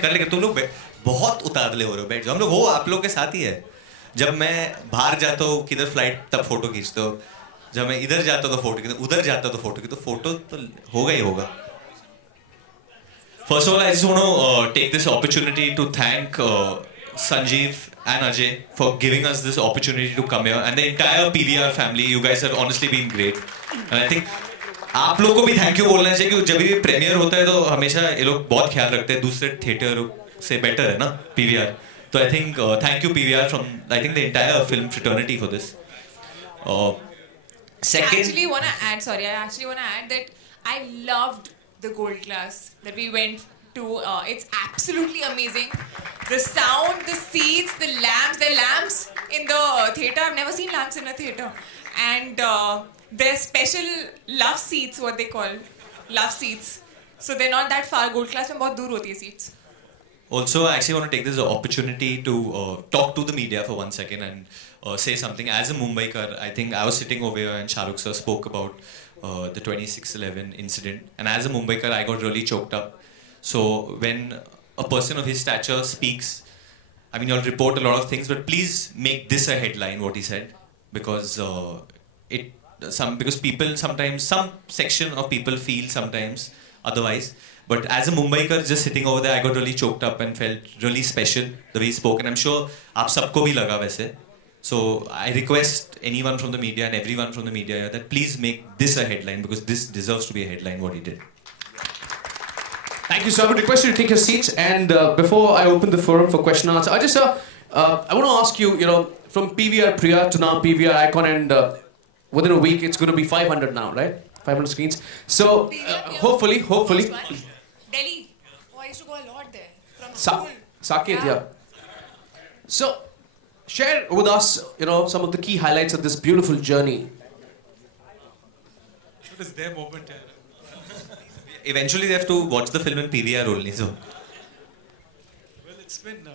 कर लेंगे। तुम लोग बहुत उतावले हो रहे हो, बैठ जाओ। हम लोग हो आप लोग के साथ ही है। जब मैं बाहर जाता हूँ किधर फ्लाइट, तब फोटो खींचते हो। जब मैं इधर जाता हूँ तो फोटो खींचता, उधर जाता हूँ तो फोटो खींचता, तो फोटो तो होगा ही होगा। First of all, I just want to take this opportunity to thank Sanjeev and Ajay for giving us this opportunity to come here, and the entire PVR family. You guys have honestly been great, and I think आप लोग को भी thank you बोलना चाहिए क्योंकि जब भी premiere होता है तो हमेशा ये लोग बहुत ख्याल रखते हैं, दूसरे थिएटर से बेटर है ना PVR। तो I think thank you PVR from I think the entire film fraternity for this. Second, I actually want to add that I loved the gold class that we went to. It's absolutely amazing. The sound, the seats, the lamps in the theater. I've never seen lamps in a theater. And they're special love seats, what they call love seats. So they're not that far. Gold class में बहुत दूर होती है seats. Also, I actually want to take this opportunity to talk to the media for 1 second and say something. As a Mumbaikar, I think I was sitting over here and Shah Rukh sir spoke about the 26/11 incident. And as a Mumbaikar, I got really choked up. So when a person of his stature speaks, I mean, you'll report a lot of things, but please make this a headline, what he said. Because because people sometimes, some section of people feel sometimes otherwise. But as a Mumbaikar, just sitting over there, I got really choked up and felt really special the way he spoke. And I'm sure आप सबको भी लगा वैसे. So I request anyone from the media and everyone from the media here that please make this a headline because this deserves to be a headline what he did. Thank you, sir. I would request you to take your seats. And before I open the forum for question and answer, I want to ask you, from PVR Priya to now PVR Icon, and within a week it's going to be 500 now, right? 500 screens. So hopefully. Delhi. Oh, I used to go a lot there. From school. Saket, yeah. So, share with us, some of the key highlights of this beautiful journey. It is their moment. Eventually, they have to watch the film in PVR only. So, Well, it's been.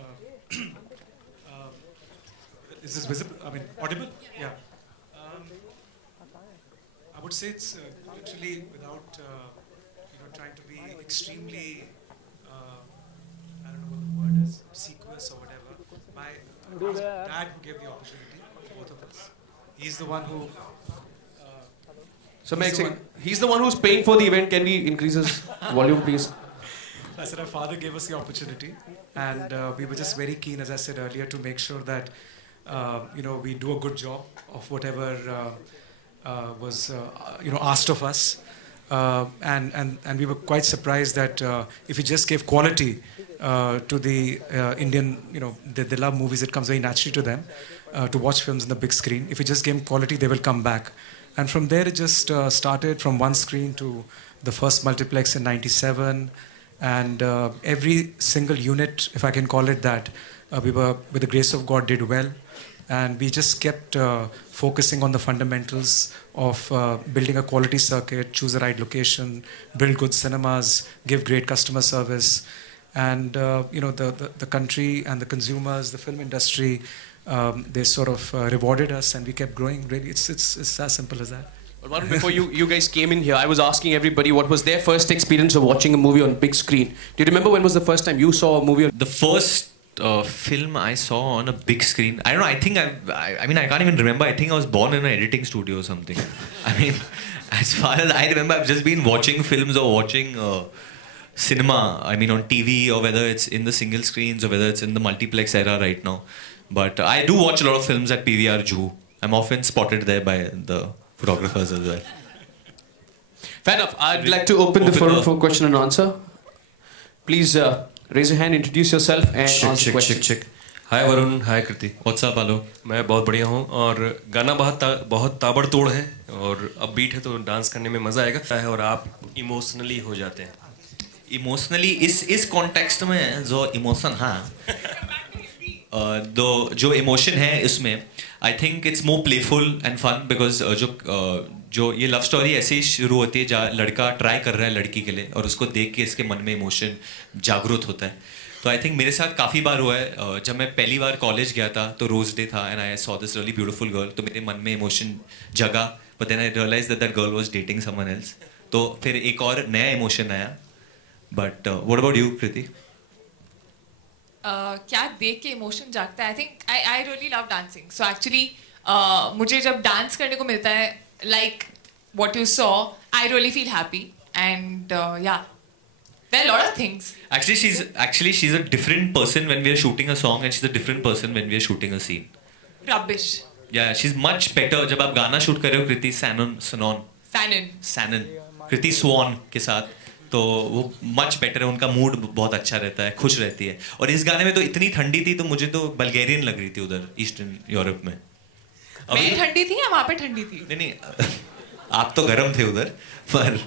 Is this visible? I mean, audible? Yeah. I would say it's literally without. Trying to be extremely, I don't know what the word is, sequence or whatever. My dad who gave the opportunity to both of us. He's the one who. So, he's the one who's paying for the event. Can we increase his volume, please? I said our father gave us the opportunity, and we were just very keen, as I said earlier, to make sure that we do a good job of whatever was asked of us. And we were quite surprised that if we just gave quality to the Indian, they love movies, it comes very naturally to them to watch films on the big screen. If we just give them quality, they will come back. And from there it just started from one screen to the first multiplex in '97. And every single unit, if I can call it that, we were, with the grace of God, did well. And we just kept focusing on the fundamentals of building a quality circuit, choose the right location, build good cinemas, give great customer service. And, the country and the consumers, the film industry, they sort of rewarded us and we kept growing. Really, it's as simple as that. But Varun, before you guys came in here, I was asking everybody what was their first experience of watching a movie on big screen. Do you remember when was the first time you saw a movie on... The first film I saw on a big screen, I don't know, I think I mean I can't even remember. I think I was born in an editing studio or something. I mean, as far as I remember, I've just been watching films or watching cinema, I mean on TV, or whether it's in the single screens or whether it's in the multiplex era right now. But I do watch a lot of films at PVR Juhu. I'm often spotted there by the photographers as well. Fair enough. I'd like to open the forum for question and answer. Please raise your hand, introduce yourself and answer question. Hi Varun, hi Kriti. What's up, Alo? मैं बहुत बढ़िया हूँ और गाना बहुत ताबड़तोड़ है और अब बीट है तो डांस करने में मज़ा आएगा है और आप इमोशनली हो जाते हैं। इमोशनली इस कॉन्टेक्स्ट में जो इमोशन जो इमोशन है इसमें I think it's more playful and fun because जो ये लव स्टोरी ऐसे ही शुरू होती है जहाँ लड़का ट्राई कर रहा है लड़की के लिए और उसको देख के इसके मन में इमोशन जागरूक होता है। तो आई थिंक मेरे साथ काफ़ी बार हुआ है। जब मैं पहली बार कॉलेज गया था तो रोज डे था and I saw this really beautiful girl, तो मेरे मन में इमोशन जगा, but then I realize that girl was dating someone else, तो फिर एक और नया इमोशन आया। But what about you Kriti? क्या देख के इमोशन जागता है. I think I really love dancing. So actually मुझे जब डांस करने को मिलता है, like what you saw, I really feel happy. And yeah, there are a lot of things. Actually she's a different person when we are shooting a song, and she's a different person when we are shooting a scene. Rubbish. Yeah, she's much better. जब आप गाना shoot कर रहे हो कृति सैनन कृति स्वान के साथ, तो वो मच बेटर है. उनका मूड बहुत अच्छा रहता है, खुश रहती है. और इस गाने में तो इतनी ठंडी थी, तो मुझे तो बल्गेरियन लग रही थी उधर ईस्टर्न यूरोप में. मैं ठंडी थी या वहाँ पे ठंडी थी? नहीं आप तो गर्म थे उधर, पर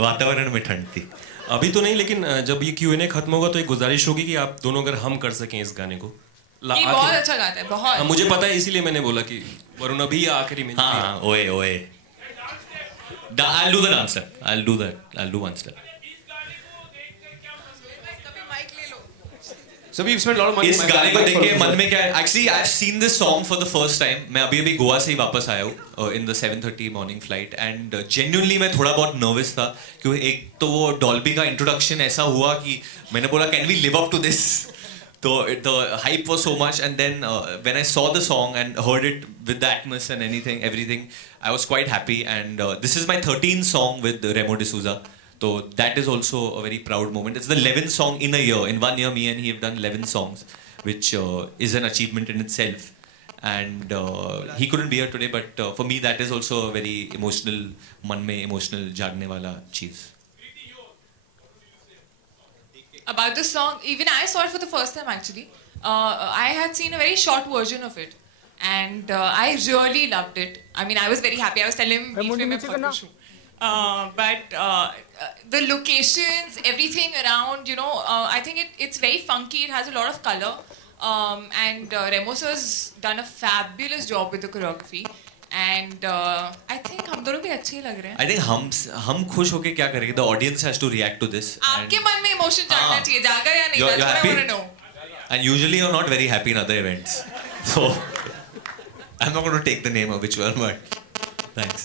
वातावरण में ठंड थी. अभी तो नहीं, लेकिन जब ये Q&A खत्म होगा तो एक गुजारिश होगी कि आप दोनों अगर हम कर सकें इस गाने को. ये बहुत अच्छा गाता है, बहुत. मुझे पता है, इसीलिए मैंने बोला कि वरुण अभी आखिरी में. हाँ, ओए I'll do the dance step. I'll do one step. So we've spent a lot of money. इस गाने को देख के मन में क्या है? Actually, I've seen this song for the first time. मैं अभी गोवा से ही वापस आया हूँ in the 7:30 morning flight, and genuinely मैं थोड़ा बहुत nervous था, क्योंकि एक तो वो Dolby का introduction ऐसा हुआ कि मैंने बोला can we live up to this? So the hype was so much, and then when I saw the song and heard it with the atmos and everything, I was quite happy. And this is my 13th song with Remo D'Souza. So that is also a very proud moment. It's the 11th song in a year. In 1 year, me and he have done 11 songs, which is an achievement in itself. And he couldn't be here today, but for me that is also a very emotional, मन में emotional जागने वाला चीज. About the song, even I saw it for the first time actually. I had seen a very short version of it, and I really loved it. I mean, I was very happy. I was telling him, but the locations, everything around, you know, I think it's very funky. It has a lot of color, and Remo sir's done a fabulous job with the choreography. And I think हम दोनों भी अच्छे ही लग रहे हैं. I think हम खुश होके क्या करेंगे? The audience has to react to this. आपके मन में emotion जागना चाहिए, जागा या नहीं? That's what I want to know. And usually you're not very happy in other events, so I'm not going to take the name of which one, but thanks.